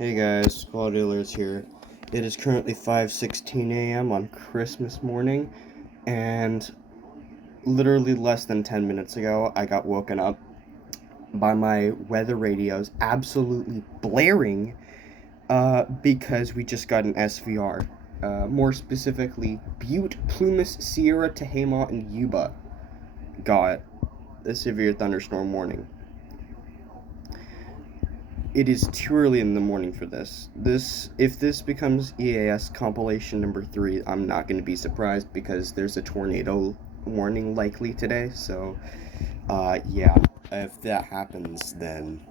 Hey guys, Squad Dealers here. It is currently 5:16 a.m. on Christmas morning, and literally less than 10 minutes ago, I got woken up by my weather radios absolutely blaring because we just got an SVR. More specifically, Butte, Plumas, Sierra, Tehama, and Yuba got a severe thunderstorm warning. It is too early in the morning for this. If this becomes EAS compilation number 3, I'm not going to be surprised because there's a tornado warning likely today. So, yeah, if that happens, then,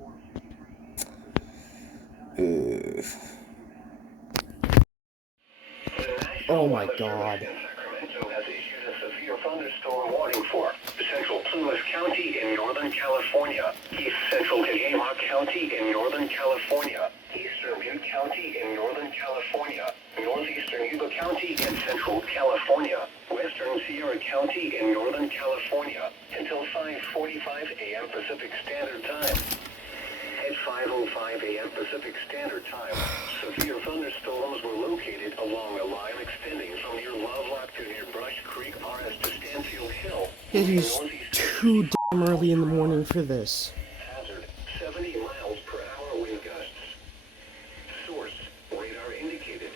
oh my God. Sacramento has issued a severe thunderstorm warning for central Plumas County in Northern California, East Central Tehama County in Northern California, Eastern Butte County in Northern California, Northeastern Yuba County in Central California, Western Sierra County in Northern California, until 5:45 a.m. Pacific Standard Time. At 5:05 a.m. Pacific Standard Time, severe thunderstorms were located along a line extending from near Lovelock to near Brush Creek RS to Stanfield Hill. It is too damn early in the morning for this. Hazard, 70 miles per hour wind gusts. Source, radar indicated.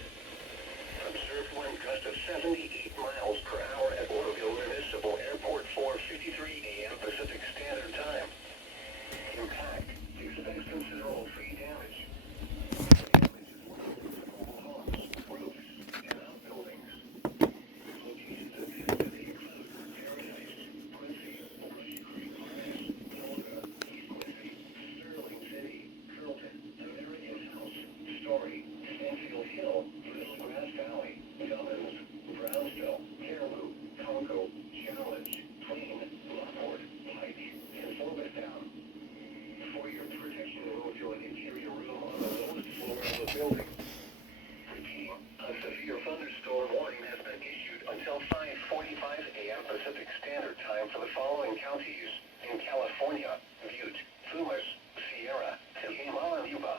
Observed wind gust of 78 miles per hour at Oroville Municipal Airport, 4:53 a.m. Pacific Standard Time. Impact. Expects considerable tree damage. Damage is limited to mobile homes, roofs, and outbuildings. Locations of activity include Paradise, Quincy, Brush Creek RS, Volga, East Quincy, Sterling City, Curlton, American House, Story, Stanfield Hill, Little Grass Valley, Dubbins, Brownsville, Caribou, Conco, Challenge, Plain, Lockport, Pike, and Forbestown. For your protection, move to an interior room on the lowest floor of the building. Repeating, a severe thunderstorm warning has been issued until 5:45 a.m. Pacific Standard Time for the following counties in California: Butte, Plumas, Sierra, Tehama, and Yuba.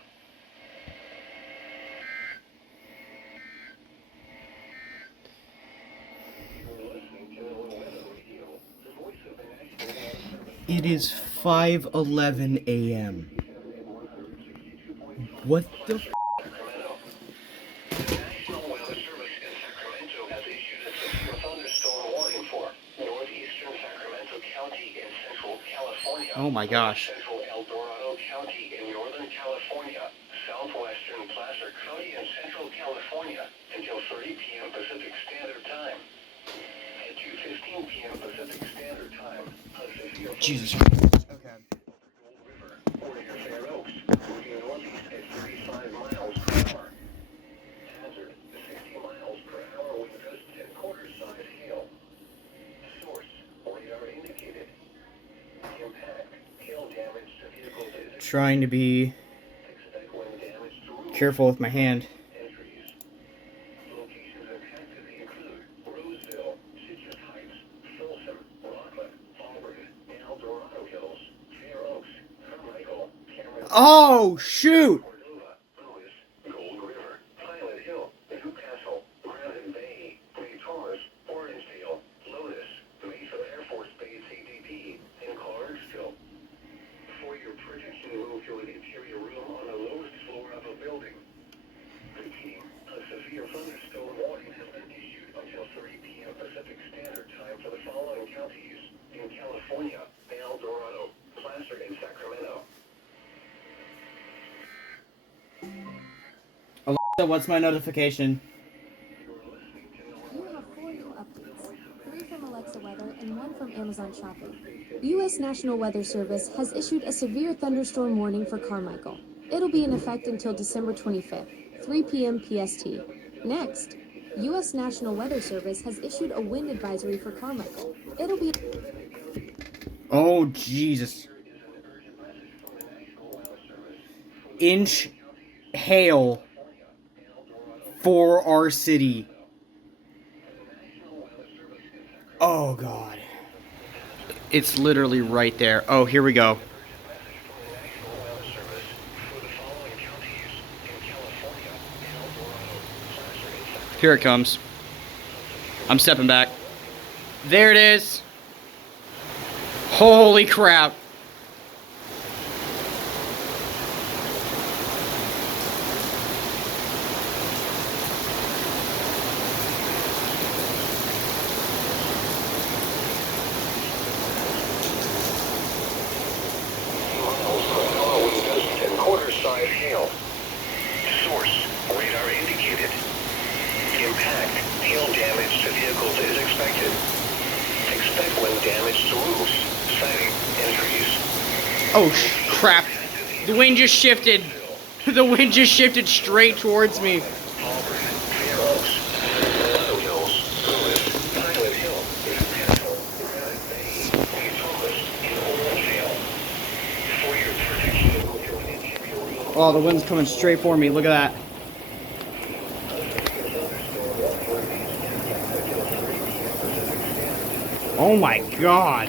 You're listening to the Weather Radio, the voice of the National Weather Service. It is 5:11 a.m. What the f***? Sacramento. The National Weather Service in Sacramento has issued a severe thunderstorm warning for northeastern Sacramento County in central California. Oh my gosh. Central El Dorado County in northern California. Southwestern Placer County in central California until 30 p.m. Pacific Standard Time. At 2:15 p.m. Pacific Standard Time, a severe Jesus thunderstorm Christ. Okay. Gold River, or near Fair Oaks, moving northeast at 35 miles per hour. Hazard, 60 miles per hour wind gusts and quarter-size hail. Source, radar indicated. Impact, hail damage to vehicles is Trying to be expect wind damage to roofs careful with my hand. and trees. Locations impacted include Roseville, Citrus Heights, Folsom, Rockland, Auburn, El Dorado Hills, Fair Oaks, Carmichael, Cameron, Oh, shoot! Cordova, Lewis, Gold River, Pilot Hill, Newcastle, Brandon Bay, Ray Thomas, Orangedale, Lotus, Mesa Air Force Base ADP, and Clarksville. For your protection, move to an interior room on the lowest floor of a building. Repeating, a severe thunderstorm warning has been issued until 3 p.m. Pacific Standard Time for the following counties in California: El Dorado, Placer, and Sacramento. Alexa, what's my notification? You have 4 new updates, 3 from Alexa Weather and 1 from Amazon Shopping. U.S. National Weather Service has issued a severe thunderstorm warning for Carmichael. It'll be in effect until December 25th, 3 p.m. PST. Next, U.S. National Weather Service has issued a wind advisory for Carmichael. It'll be... Oh, Jesus. Inch hail for our city. Oh, God. It's literally right there. Oh, here we go. National Weather Service for the following counties in Here it comes. I'm stepping back. There it is. Holy crap. Quarter-size hail. Source, radar indicated. Impact, hail damage to vehicles is expected. Expect wind damage to roofs, siding, and trees. Oh, crap. The wind just shifted. The wind just shifted straight towards me. Auburn, Fair Oaks, Meadow Hills, Lewis, Pilot Hill, Newcastle, Granite Bay, East Thomas, and Orangevale. For your protection, Oh, the wind's coming straight for me. Look at that. Oh my god.